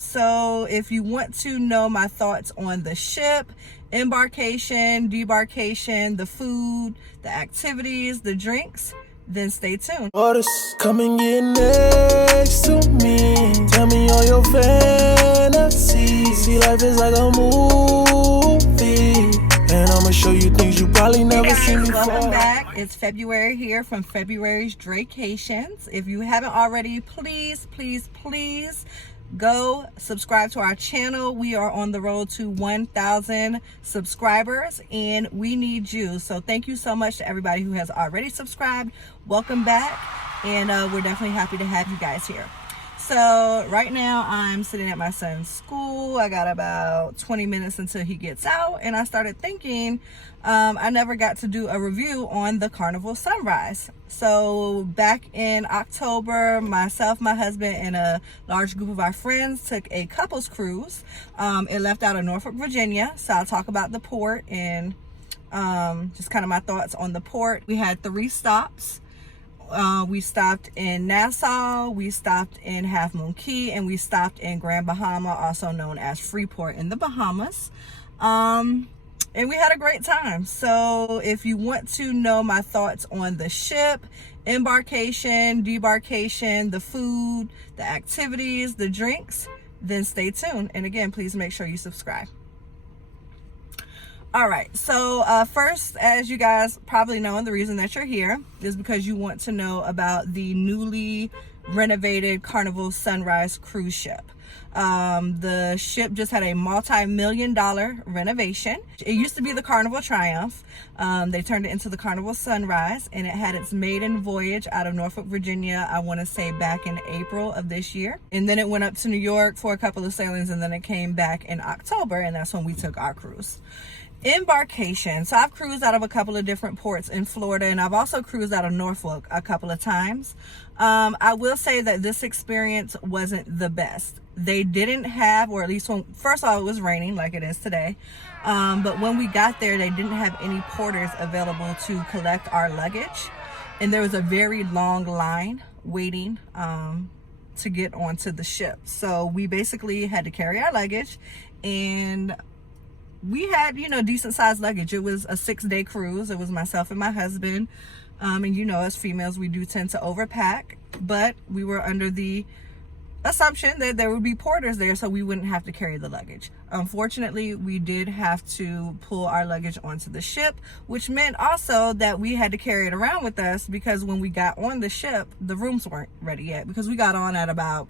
So if you want to know my thoughts on the ship, embarkation, debarkation, the food, the activities, the drinks, then stay tuned. Come and get next to me. Tell me all your fantasies. See, life is like a movie, and I'ma show you things you probably never seen before. Welcome back. It's February here from February's Drakeations. If you haven't already, please go subscribe to our channel. We are on the road to 1,000 subscribers and we need you. So thank you so much to everybody who has already subscribed. Welcome back, and we're definitely happy to have you guys here. So right now I'm sitting at my son's school. I got about 20 minutes until he gets out, and I started thinking I never got to do a review on the Carnival Sunrise. So back in October, myself, my husband, and a large group of our friends took a couples cruise. It left out of Norfolk, Virginia. So I'll talk about the port and just kind of my thoughts on the port. We had 3 stops. We stopped in Nassau, we stopped in Half Moon Cay, and we stopped in Grand Bahama, also known as Freeport in the Bahamas. And we had a great time. So if you want to know my thoughts on the ship, embarkation, debarkation, the food, the activities, the drinks, then stay tuned. And again, please make sure you subscribe. All right, so first, as you guys probably know, and the reason that you're here is because you want to know about the newly renovated Carnival Sunrise cruise ship. The ship just had a multi-million-dollar renovation. It used to be the Carnival Triumph. They turned it into the Carnival Sunrise, and it had its maiden voyage out of Norfolk, Virginia, I want to say back in April of this year. And then it went up to New York for a couple of sailings, and then it came back in October, and that's when we took our cruise. Embarkation. So I've cruised out of a couple of different ports in Florida, and I've also cruised out of Norfolk a couple of times. I will say that this experience wasn't the best. They didn't have, or at least when, first of all, it was raining like it is today. But when we got there, they didn't have any porters available to collect our luggage. And there was a very long line waiting to get onto the ship. So we basically had to carry our luggage, and we had, decent sized luggage. It was a 6-day cruise. It was myself and my husband. And as females, we do tend to overpack, but we were under the assumption that there would be porters there so we wouldn't have to carry the luggage. Unfortunately, we did have to pull our luggage onto the ship, which meant also that we had to carry it around with us, because when we got on the ship, the rooms weren't ready yet, because we got on at about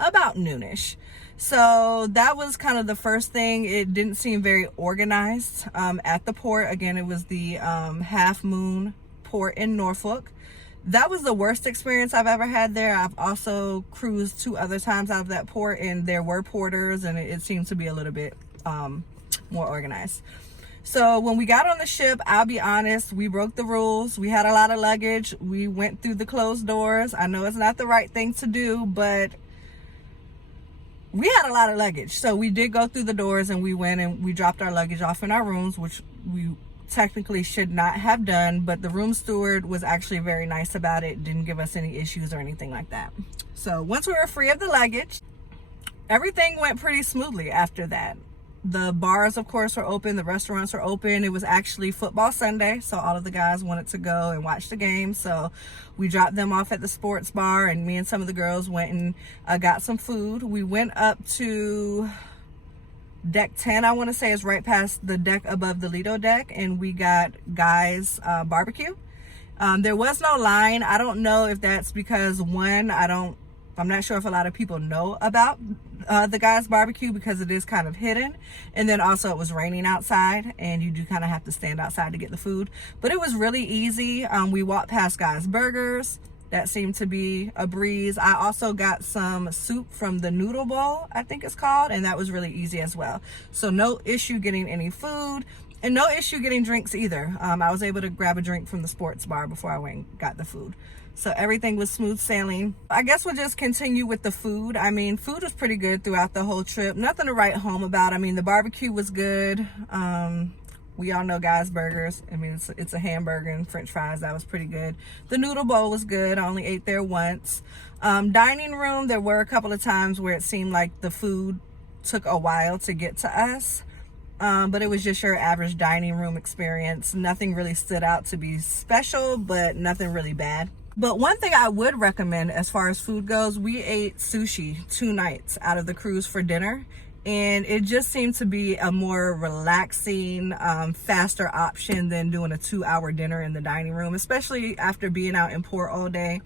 noonish. So that was kind of the first thing. It didn't seem very organized at the port. Again, it was the Half Moon port in Norfolk. That was the worst experience I've ever had there. I've also cruised 2 other times out of that port, and there were porters, and it seemed to be a little bit more organized. So when we got on the ship, I'll be honest, we broke the rules. We had a lot of luggage. We went through the closed doors. I know it's not the right thing to do, but we had a lot of luggage. So we did go through the doors, and we went and we dropped our luggage off in our rooms, which we technically should not have done, but the room steward was actually very nice about it, didn't give us any issues or anything like that. So once we were free of the luggage, everything went pretty smoothly after that. The bars, of course, were open. The restaurants were open. It was actually football Sunday, so all of the guys wanted to go and watch the game. So we dropped them off at the sports bar, and me and some of the girls went and got some food. We went up to deck 10, I want to say, is right past the deck above the Lido deck, and we got Guy's barbecue. There was no line. I don't know if that's because, one, I'm not sure if a lot of people know about the Guy's barbecue, because it is kind of hidden, and then also it was raining outside, and you do kind of have to stand outside to get the food. But it was really easy. We walked past Guy's Burgers. That seemed to be a breeze. I also got some soup from the noodle bowl, I think it's called, and that was really easy as well. So no issue getting any food, and no issue getting drinks either. I was able to grab a drink from the sports bar before I went and got the food. So everything was smooth sailing. I guess we'll just continue with the food. I mean, food was pretty good throughout the whole trip. Nothing to write home about. I mean, the barbecue was good. We all know Guy's Burgers. I mean, it's a hamburger and french fries. That was pretty good. The noodle bowl was good. I only ate there once. Dining room, there were a couple of times where it seemed like the food took a while to get to us. But it was just your average dining room experience. Nothing really stood out to be special, but nothing really bad. But one thing I would recommend as far as food goes, we ate sushi 2 nights out of the cruise for dinner. And it just seemed to be a more relaxing, faster option than doing a 2-hour dinner in the dining room, especially after being out in port all day.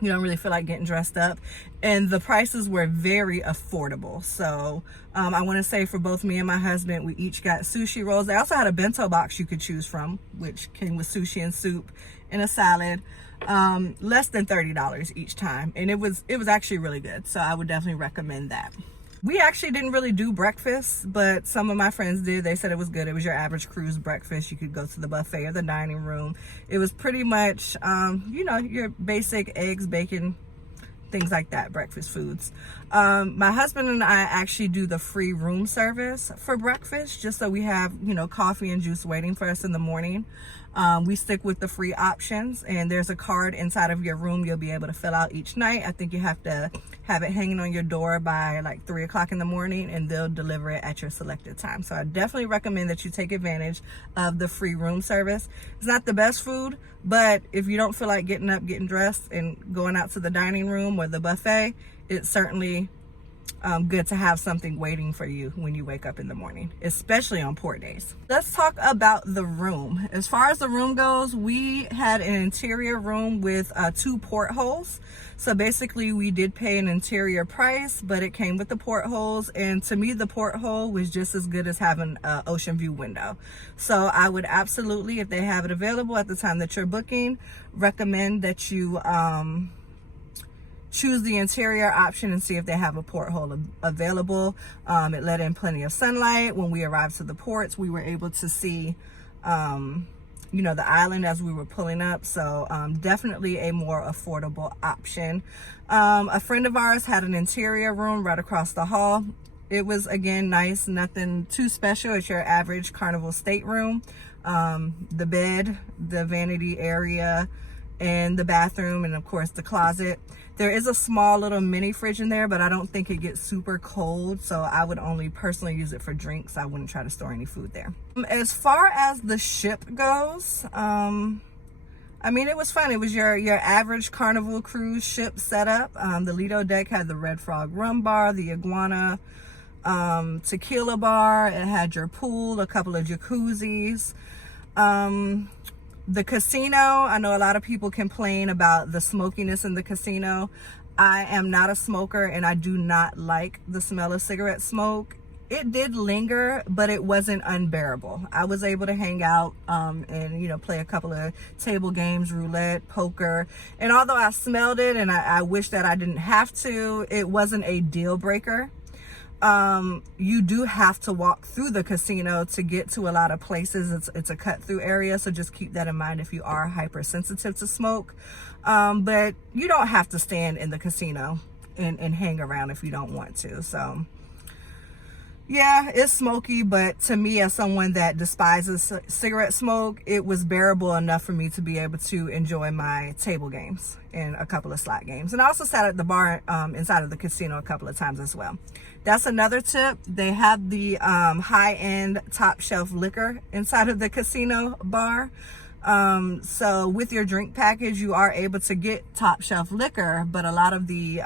You don't really feel like getting dressed up, and the prices were very affordable. So I want to say for both me and my husband, we each got sushi rolls. They also had a bento box you could choose from, which came with sushi and soup and a salad. Less than $30 each time, and it was actually really good. So I would definitely recommend that. We actually didn't really do breakfast, but some of my friends did. They said it was good. It was your average cruise breakfast. You could go to the buffet or the dining room. It was pretty much, your basic eggs, bacon, things like that, breakfast foods. My husband and I actually do the free room service for breakfast, just so we have, coffee and juice waiting for us in the morning. We stick with the free options, and there's a card inside of your room you'll be able to fill out each night. I think you have to have it hanging on your door by like 3 o'clock in the morning, and they'll deliver it at your selected time. So I definitely recommend that you take advantage of the free room service. It's not the best food, but if you don't feel like getting up, getting dressed, and going out to the dining room or the buffet, it's certainly good to have something waiting for you when you wake up in the morning, especially on port days. Let's talk about the room. As far as the room goes, we had an interior room with 2 portholes. So basically we did pay an interior price, but it came with the portholes, and to me the porthole was just as good as having an ocean view window. So I would absolutely, if they have it available at the time that you're booking, recommend that you choose the interior option and see if they have a porthole available. It let in plenty of sunlight. When we arrived to the ports, we were able to see the island as we were pulling up. So definitely a more affordable option. A friend of ours had an interior room right across the hall. It was, again, nice, nothing too special. It's your average Carnival stateroom. The bed, the vanity area, and the bathroom, and of course the closet. There is a small little mini fridge in there, but I don't think it gets super cold, so I would only personally use it for drinks. I wouldn't try to store any food there. As far as the ship goes, it was fun. It was your average Carnival cruise ship setup. The Lido deck had the Red Frog rum bar, the Iguana tequila bar. It had your pool, a couple of jacuzzis. The casino, I know a lot of people complain about the smokiness in the casino. I am not a smoker, and I do not like the smell of cigarette smoke. It did linger, but it wasn't unbearable. I was able to hang out and play a couple of table games, roulette, poker. And although I smelled it and I wish that I didn't have to, it wasn't a deal breaker. You do have to walk through the casino to get to a lot of places. It's a cut through area, so just keep that in mind if you are hypersensitive to smoke. But you don't have to stand in the casino and hang around if you don't want to. So yeah, it's smoky, but to me, as someone that despises cigarette smoke, it was bearable enough for me to be able to enjoy my table games and a couple of slot games. And I also sat at the bar inside of the casino a couple of times as well. That's another tip. They have the high-end top shelf liquor inside of the casino bar. So with your drink package, you are able to get top shelf liquor, but a lot of the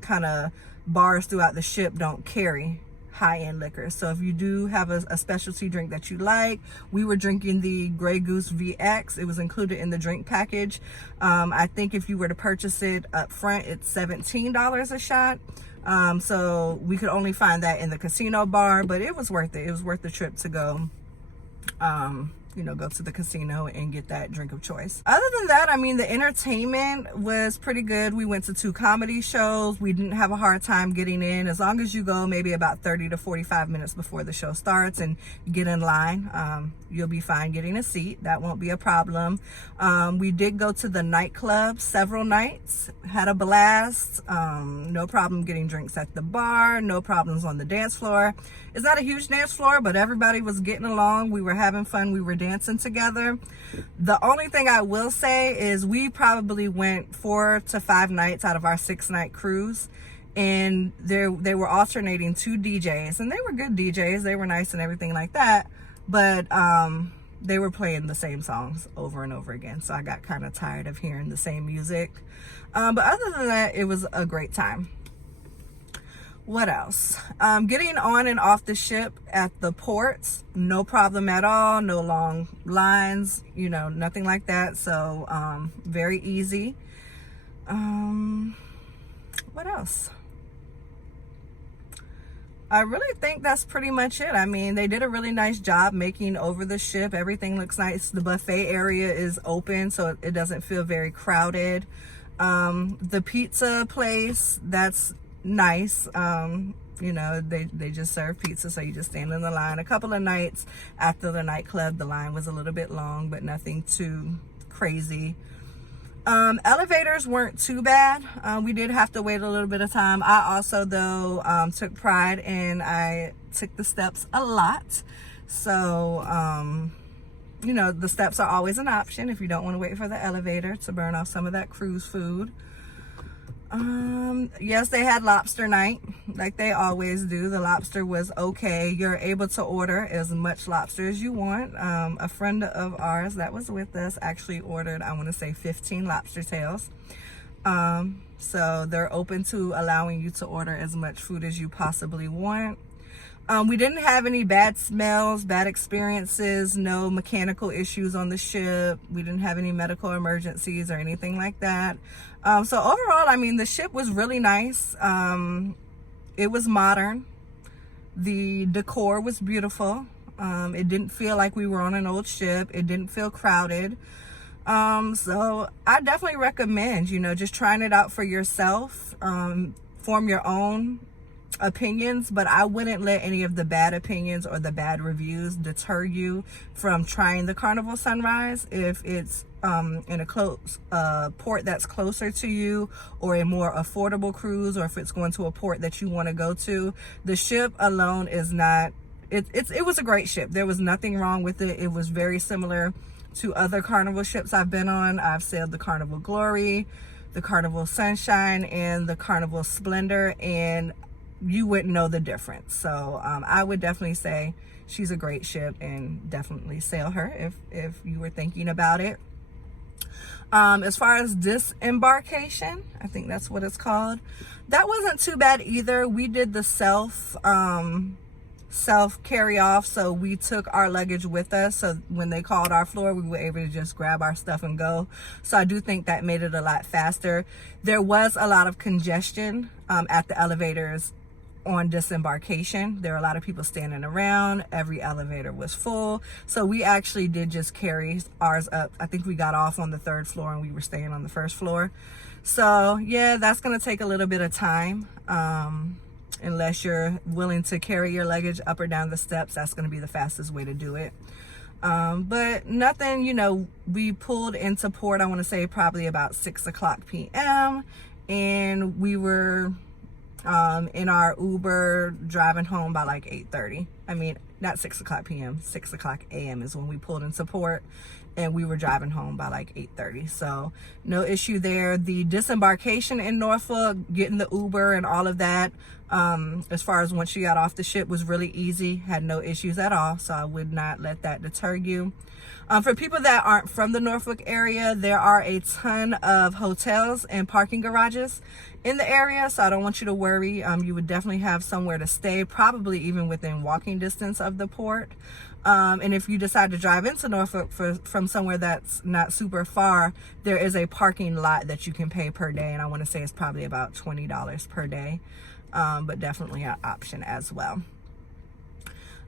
kind of bars throughout the ship don't carry high-end liquor. So if you do have a specialty drink that you like, we were drinking the Grey Goose VX. It was included in the drink package. I think if you were to purchase it up front, it's $17 a shot. So we could only find that in the casino bar, but it was worth it. It was worth the trip to go go to the casino and get that drink of choice. Other than that, the entertainment was pretty good. We went to 2 comedy shows. We didn't have a hard time getting in, as long as you go maybe about 30 to 45 minutes before the show starts and get in line. You'll be fine getting a seat. That won't be a problem. We did go to the nightclub several nights, had a blast. No problem getting drinks at the bar, no problems on the dance floor. It's not a huge dance floor, but everybody was getting along. We were having fun. We were dancing dancing together. The only thing I will say is we probably went 4 to 5 nights out of our 6-night cruise, and they were alternating 2 DJs, and they were good DJs. They were nice and everything like that, but they were playing the same songs over and over again, so I got kind of tired of hearing the same music. But other than that, it was a great time. What else? Getting on and off the ship at the ports, no problem at all. No long lines, you know, nothing like that. So very easy. What else? I really think that's pretty much it. I mean, they did a really nice job making over the ship. Everything looks nice. The buffet area is open, so it doesn't feel very crowded. The pizza place, that's nice. You know, they just serve pizza, so you just stand in the line. A couple of nights after the nightclub, the line was a little bit long, but nothing too crazy. Elevators weren't too bad. We did have to wait a little bit of time. I also, though, took pride and I took the steps a lot. So, you know, the steps are always an option if you don't want to wait for the elevator to burn off some of that cruise food. Yes, they had lobster night like they always do. The lobster was okay. You're able to order as much lobster as you want. A friend of ours that was with us actually ordered, I want to say 15 lobster tails. So they're open to allowing you to order as much food as you possibly want. We didn't have any bad smells, bad experiences, no mechanical issues on the ship. We didn't have any medical emergencies or anything like that. So overall, I mean, the ship was really nice. It was modern. The decor was beautiful. It didn't feel like we were on an old ship. It didn't feel crowded. So I definitely recommend, you know, just trying it out for yourself. Form your own opinions, but I wouldn't let any of the bad opinions or the bad reviews deter you from trying the Carnival Sunrise. If it's in a close port that's closer to you, or a more affordable cruise, or if it's going to a port that you want to go to, the ship alone is not, it was a great ship. There was nothing wrong with it. It was very similar to other Carnival ships I've been on. I've sailed the Carnival Glory, the Carnival Sunshine, and the Carnival Splendor, and you wouldn't know the difference. So I would definitely say she's a great ship, and definitely sail her if you were thinking about it. As far as Disembarkation, I think that's what it's called, that wasn't too bad either. We did the self carry off, so we took our luggage with us, so when they called our floor, we were able to just grab our stuff and go. So I do think that made it a lot faster. There was a lot of congestion at the elevators on Disembarkation. There were a lot of people standing around. Every elevator was full, so we actually did just carry ours up. I think we got off on the 3rd floor and we were staying on the 1st floor. So yeah, that's gonna take a little bit of time. Unless you're willing to carry your luggage up or down the steps, that's going to be the fastest way to do it. But nothing, you know, we pulled into port, I want to say probably about 6:00 p.m. and we were in our Uber driving home by like 8:30. I mean, not 6:00 p.m., 6:00 a.m. is when we pulled into port, and we were driving home by like 8:30. So no issue there. The disembarkation in Norfolk, getting the Uber and all of that, as far as once you got off the ship, was really easy. Had no issues at all. So I would not let that deter you. For people that aren't from the Norfolk area, there are a ton of hotels and parking garages in the area, so I don't want you to worry. You would definitely have somewhere to stay, probably even within walking distance of the port. And if you decide to drive into Norfolk from somewhere that's not super far, there is a parking lot that you can pay per day, and I want to say it's probably about $20 per day, but definitely an option as well.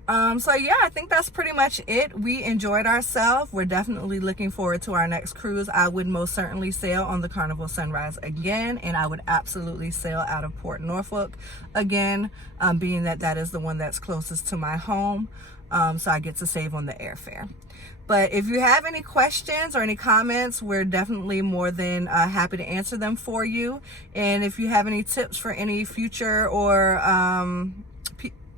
So yeah, I think that's pretty much it. We enjoyed ourselves. We're definitely looking forward to our next cruise. I would most certainly sail on the Carnival Sunrise again, and I would absolutely sail out of Port Norfolk again, being that that is the one that's closest to my home. So I get to save on the airfare. But if you have any questions or any comments, we're definitely more than happy to answer them for you. And if you have any tips for any future or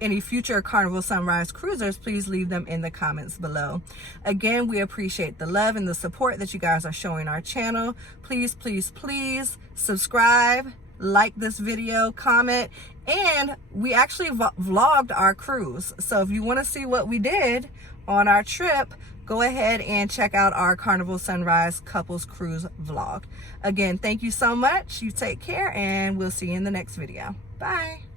any future Carnival Sunrise cruisers, please leave them in the comments below. Again, we appreciate the love and the support that you guys are showing our channel. Please, please, please subscribe, like this video, comment, and we actually vlogged our cruise. So if you want to see what we did on our trip, go ahead and check out our Carnival Sunrise couples cruise vlog. Again, thank you so much. You take care, and we'll see you in the next video. Bye.